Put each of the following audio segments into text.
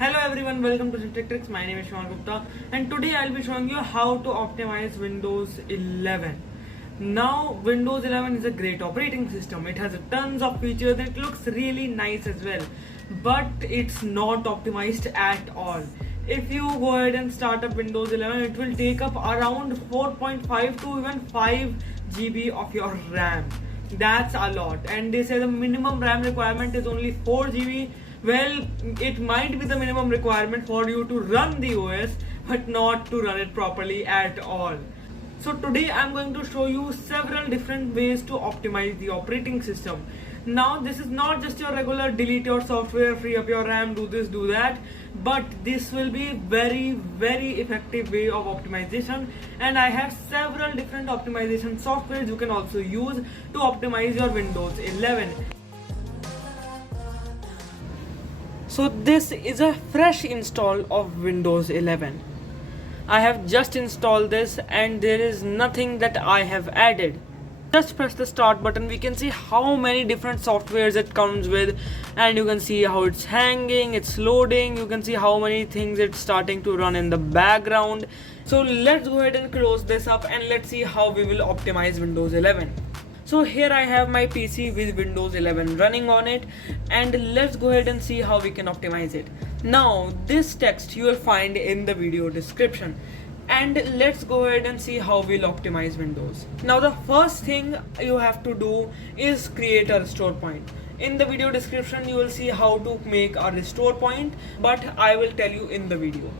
Hello everyone, welcome to Tech Tricks. My name is Shivansh and today I'll be showing you how to optimize Windows 11. Now Windows 11 is a great operating system. It has tons of features. It looks really nice as well, but it's not optimized at all. If you go ahead and start up Windows 11, it will take up around 4.5 to even 5 GB of your RAM. That's a lot, and they say the minimum RAM requirement is only 4 GB. Well, it might be the minimum requirement for you to run the OS, but not to run it properly at all. So today I'm going to show you several different ways to optimize the operating system. Now this is not just your regular delete your software, free up your RAM, do this, do that, but this will be very effective way of optimization, and I have several different optimization softwares you can also use to optimize your Windows 11. So this is a fresh install of Windows 11. I have just installed this and there is nothing that I have added. Just press the start button. We can see how many different softwares it comes with, and you can see how it's hanging, it's loading, you can see how many things it's starting to run in the background. So let's go ahead and close this up and let's see how we will optimize Windows 11. So here I have my PC with Windows 11 running on it, and let's go ahead and see how we can optimize it. Now this text you will find in the video description, and let's go ahead and see how we'll optimize Windows. Now the first thing you have to do is create a restore point. In the video description you will see how to make a restore point, but I will tell you in the video.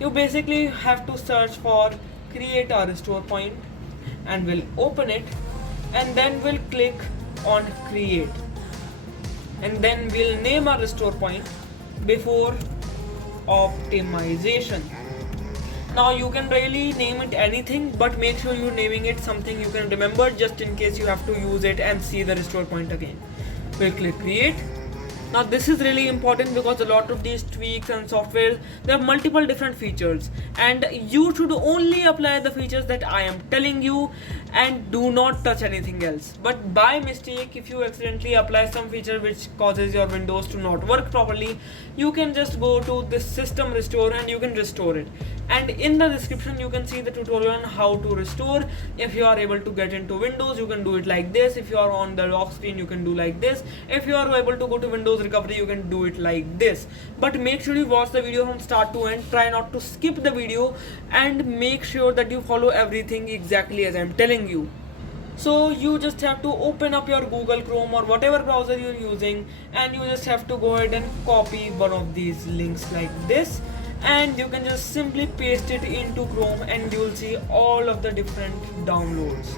You basically have to search for create a restore point, and we'll open it, and then we'll click on create, and then we'll name our restore point before optimization. Now you can really name it anything, but make sure you're naming it something you can remember, just in case you have to use it and see the restore point again. We'll click create. Now this is really important because a lot of these tweaks and software, there are multiple different features, and you should only apply the features that I am telling you and do not touch anything else. But by mistake, if you accidentally apply some feature which causes your Windows to not work properly, you can just go to this system restore and you can restore it. And in the description you can see the tutorial on how to restore. If you are able to get into Windows, you can do it like this. If you are on the lock screen, you can do like this. If you are able to go to Windows recovery, you can do it like this. But make sure you watch the video from start to end. Try not to skip the video, and make sure that you follow everything exactly as I am telling you. So you just have to open up your Google Chrome or whatever browser you're using, and you just have to go ahead and copy one of these links like this, and you can just simply paste it into Chrome, and you will see all of the different downloads.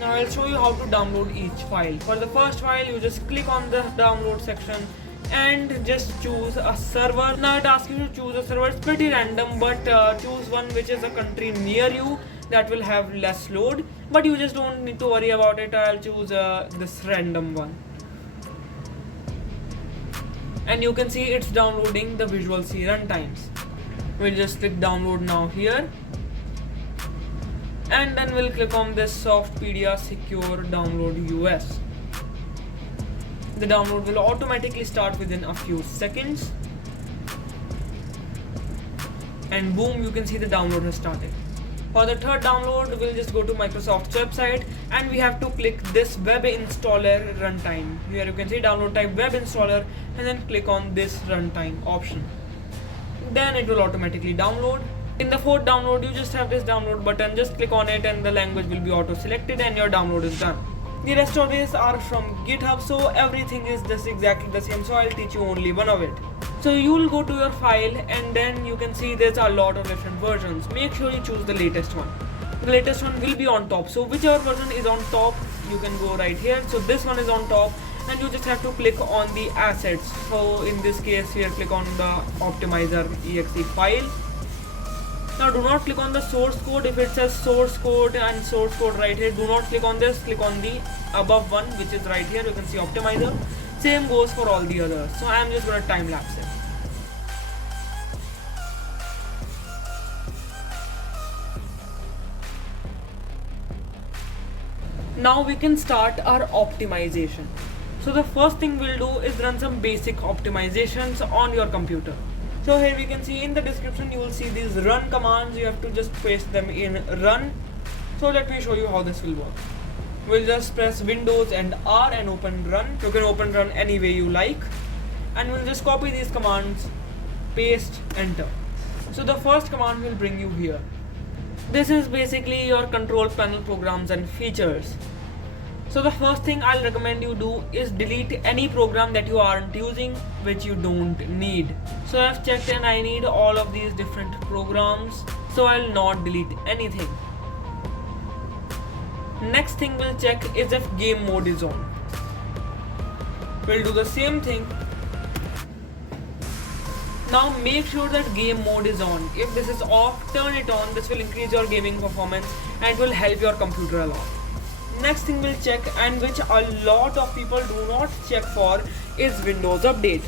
Now I'll show you how to download each file. For the first file, you just click on the download section and just choose a server. Now it asks you to choose a server. It's pretty random, but choose one which is a country near you that will have less load, but you just don't need to worry about it. I'll choose this random one, and you can see it's downloading the Visual C runtimes. We'll just click download now here, and then we'll click on this Softpedia Secure Download US. The download will automatically start within a few seconds, and boom, you can see the download has started. For the third download, we'll just go to Microsoft's website, and we have to click this web installer runtime. Here you can see download type web installer, and then click on this runtime option. Then it will automatically download. In the fourth download, you just have this download button, just click on it and the language will be auto selected and your download is done. The rest of these are from GitHub, so everything is just exactly the same, so I'll teach you only one of it. So you will go to your file, and then you can see there's a lot of different versions. Make sure you choose the latest one. The latest one will be on top, so whichever version is on top, you can go right here. So this one is on top, and you just have to click on the assets. So in this case here, click on the optimizer exe file. Now do not click on the source code. If it says source code and source code right here, do not click on this. Click on the above one, which is right here. You can see optimizer. Same goes for all the others. So I am just going to time lapse it. Now we can start our optimization. So the first thing we'll do is run some basic optimizations on your computer. So here we can see in the description you will see these run commands. You have to just paste them in run. So let me show you how this will work. We'll just press Windows and R and open run. You can open run any way you like. And we'll just copy these commands, paste, enter. So the first command will bring you here. This is basically your control panel programs and features. So the first thing I'll recommend you do is delete any program that you aren't using, which you don't need. So I've checked and I need all of these different programs, so I'll not delete anything. Next thing we'll check is if game mode is on. We'll do the same thing. Now make sure that game mode is on. If this is off, turn it on. This will increase your gaming performance and will help your computer a lot. Next thing we'll check, and which a lot of people do not check for, is Windows Update.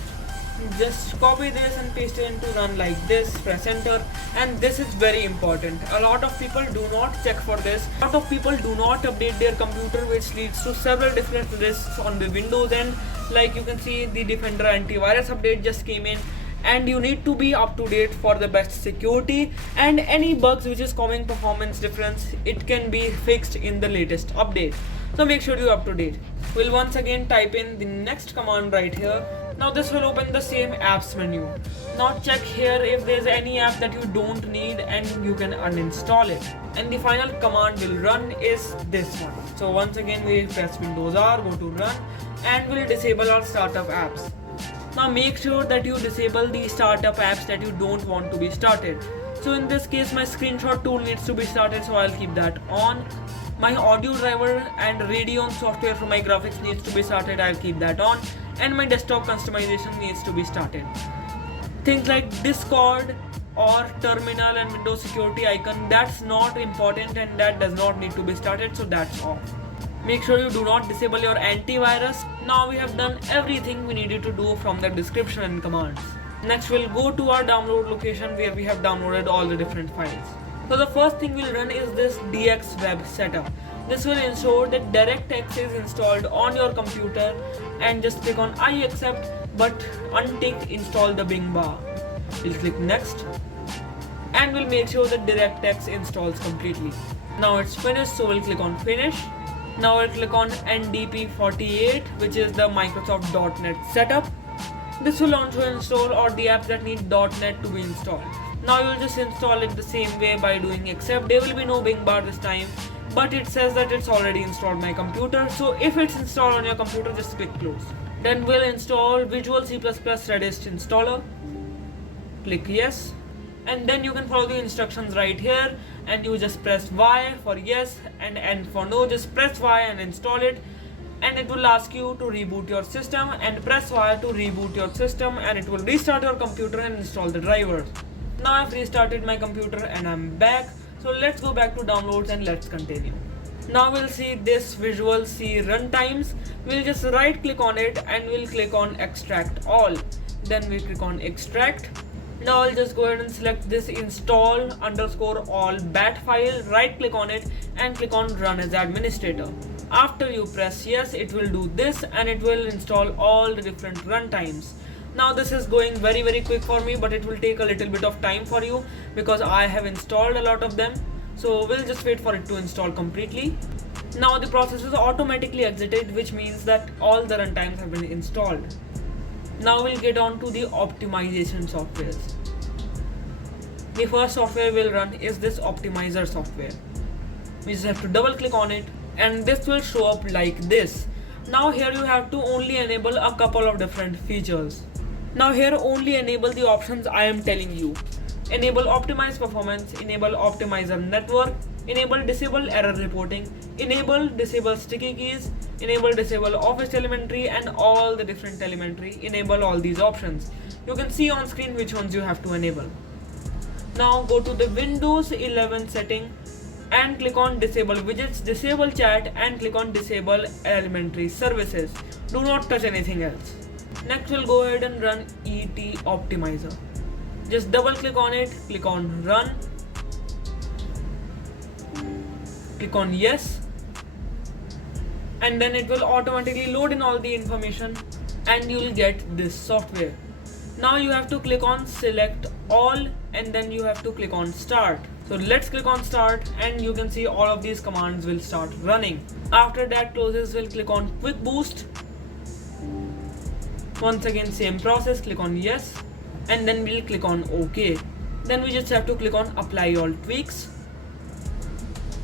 Just copy this and paste it into run like this, press enter, and this is very important. A lot of people do not check for this. A lot of people do not update their computer, which leads to several different risks on the Windows end. Like you can see, the Defender antivirus update just came in, and you need to be up to date for the best security, and any bugs which is causing performance difference, it can be fixed in the latest update. So make sure you're up to date. We'll once again type in the next command right here. Now this will open the same apps menu. Now check here if there's any app that you don't need and you can uninstall it. And the final command will run is this one. So once again we press Windows R, go to run, and we'll disable our startup apps. Now make sure that you disable the startup apps that you don't want to be started. So in this case my screenshot tool needs to be started, so I'll keep that on. My audio driver and Radeon software for my graphics needs to be started, I'll keep that on. And my desktop customization needs to be started. Things like Discord or terminal and Windows security icon, that's not important and that does not need to be started, so that's off. Make sure you do not disable your antivirus. Now we have done everything we needed to do from the description and commands. Next we'll go to our download location where we have downloaded all the different files. So the first thing we'll run is this DX web setup. This will ensure that DirectX is installed on your computer, and just click on I accept but untick install the Bing bar. We'll click next and we'll make sure that DirectX installs completely. Now it's finished, so we'll click on finish. Now we'll click on NDP48, which is the Microsoft .NET setup. This will also install all the apps that need .NET to be installed. Now you'll just install it the same way by doing accept. There will be no Bing bar this time, but it says that it's already installed my computer. So if it's installed on your computer, just click close. Then we'll install Visual C++ Redist installer. Click yes. And then you can follow the instructions right here, and you just press Y for yes and N for no. Just press Y and install it, and it will ask you to reboot your system, and press Y to reboot your system, and it will restart your computer and install the drivers. Now I've restarted my computer and I'm back. So let's go back to downloads and let's continue. Now we'll see this Visual C runtimes. We'll just right click on it and we'll click on extract all. Then we click on extract. Now I'll just go ahead and select this install underscore all bat file, right click on it and click on run as administrator. After you press yes, it will do this and it will install all the different runtimes. Now this is going very quick for me, but it will take a little bit of time for you because I have installed a lot of them. So we'll just wait for it to install completely. Now the process is automatically exited, which means that all the runtimes have been installed. Now we'll get on to the optimization softwares. The first software we'll run is this optimizer software. We just have to double click on it and this will show up like this. Now here you have to only enable a couple of different features. Now here only enable the options I am telling you. Enable optimize performance, enable optimizer network, enable disable error reporting, enable disable sticky keys, enable disable office telemetry, and all the different telemetry. Enable all these options. You can see on screen which ones you have to enable. Now go to the Windows 11 setting and click on disable widgets, disable chat, and click on disable elementary services. Do not touch anything else. Next we'll go ahead and run ET optimizer. Just double click on it, click on run, click on yes, and then it will automatically load in all the information and you will get this software. Now you have to click on select all and then you have to click on start. So let's click on start and you can see all of these commands will start running. After that closes, we'll click on quick boost. Once again same process, click on yes and then we'll click on OK. Then we just have to click on apply all tweaks.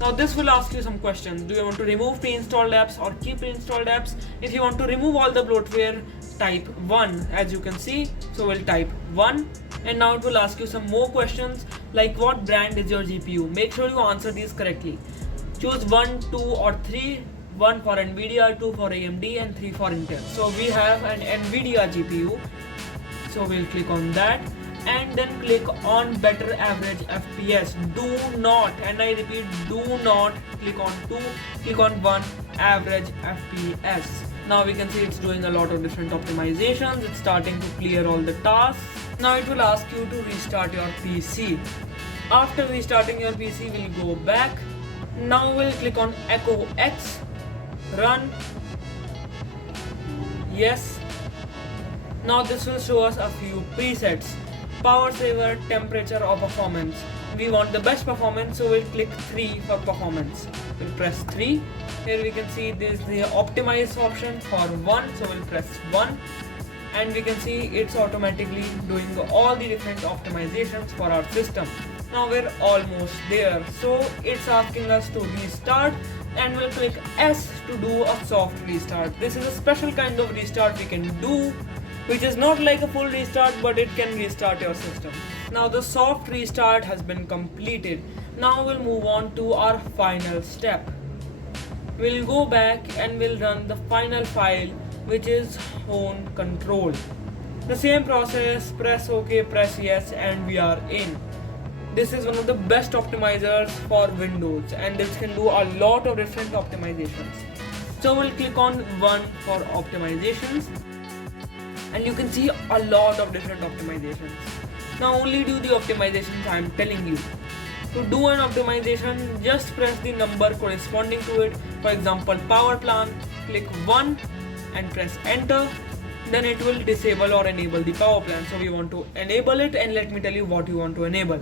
Now this will ask you some questions. Do you want to remove pre-installed apps or keep pre-installed apps? If you want to remove all the bloatware, type 1 as you can see. So we'll type 1 and now it will ask you some more questions like what brand is your GPU? Make sure you answer these correctly. Choose 1, 2 or 3. 1 for Nvidia, 2 for AMD and 3 for Intel. So we have an Nvidia GPU. So we'll click on that and then click on better average FPS. Do not, and I repeat, do not click on 2, click on 1 average FPS. Now we can see it's doing a lot of different optimizations. It's starting to clear all the tasks. Now it will ask you to restart your PC. After restarting your PC, we'll go back. Now we'll click on Echo X, run, yes. Now this will show us a few presets. Power saver, temperature or performance. We want the best performance, so we'll click 3 for performance. We'll press 3. Here we can see there's the optimize option for 1, so we'll press 1 and we can see it's automatically doing all the different optimizations for our system. Now we're almost there, so it's asking us to restart and we'll click S to do a soft restart. This is a special kind of restart we can do, which is not like a full restart, but it can restart your system. Now the soft restart has been completed. Now we'll move on to our final step. We'll go back and we'll run the final file, which is own control. The same process, press OK, press yes, and we are in. This is one of the best optimizers for Windows and this can do a lot of different optimizations. So we'll click on 1 for optimizations. And you can see a lot of different optimizations. Now only do the optimizations I am telling you. To do an optimization, just press the number corresponding to it. For example, power plan, click 1 and press enter. Then it will disable or enable the power plan. So we want to enable it and let me tell you what you want to enable.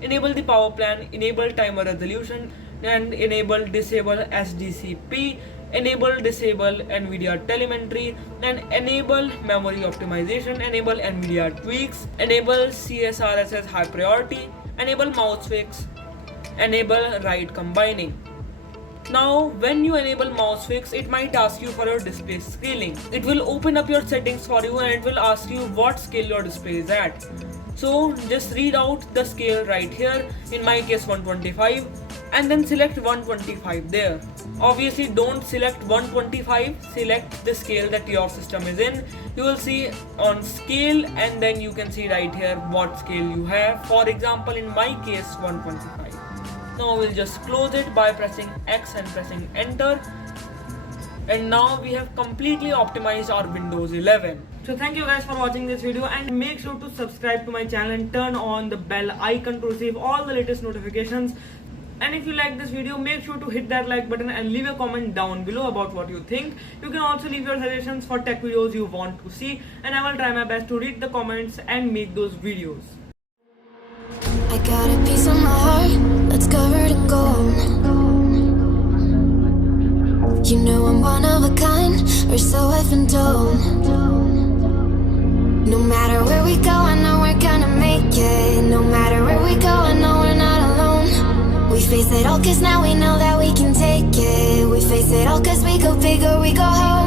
Enable the power plan, enable timer resolution and enable disable SDCP. Enable disable Nvidia telemetry and enable memory optimization, enable Nvidia tweaks, enable CSRSS high priority, enable mouse fix, enable write combining. Now when you enable mouse fix, it might ask you for your display scaling. It will open up your settings for you and it will ask you what scale your display is at. So just read out the scale right here, in my case 125, and then select 125 there. Obviously don't select 125, select the scale that your system is in. You will see on scale and then you can see right here what scale you have. For example, in my case 125. Now we'll just close it by pressing X and pressing enter. And now we have completely optimized our Windows 11. So thank you guys for watching this video and make sure to subscribe to my channel and turn on the bell icon to receive all the latest notifications. And if you like this video, make sure to hit that like button and leave a comment down below about what you think. You can also leave your suggestions for tech videos you want to see and I will try my best to read the comments and make those videos. I got a piece of my heart that's covered in gold. You know I'm one of a kind, or so I've been told. No matter where we go, I know we're gonna make it. No matter where we go, I know we're not alone. We face it all cause now we know that we can take it. We face it all cause we go big or we go home.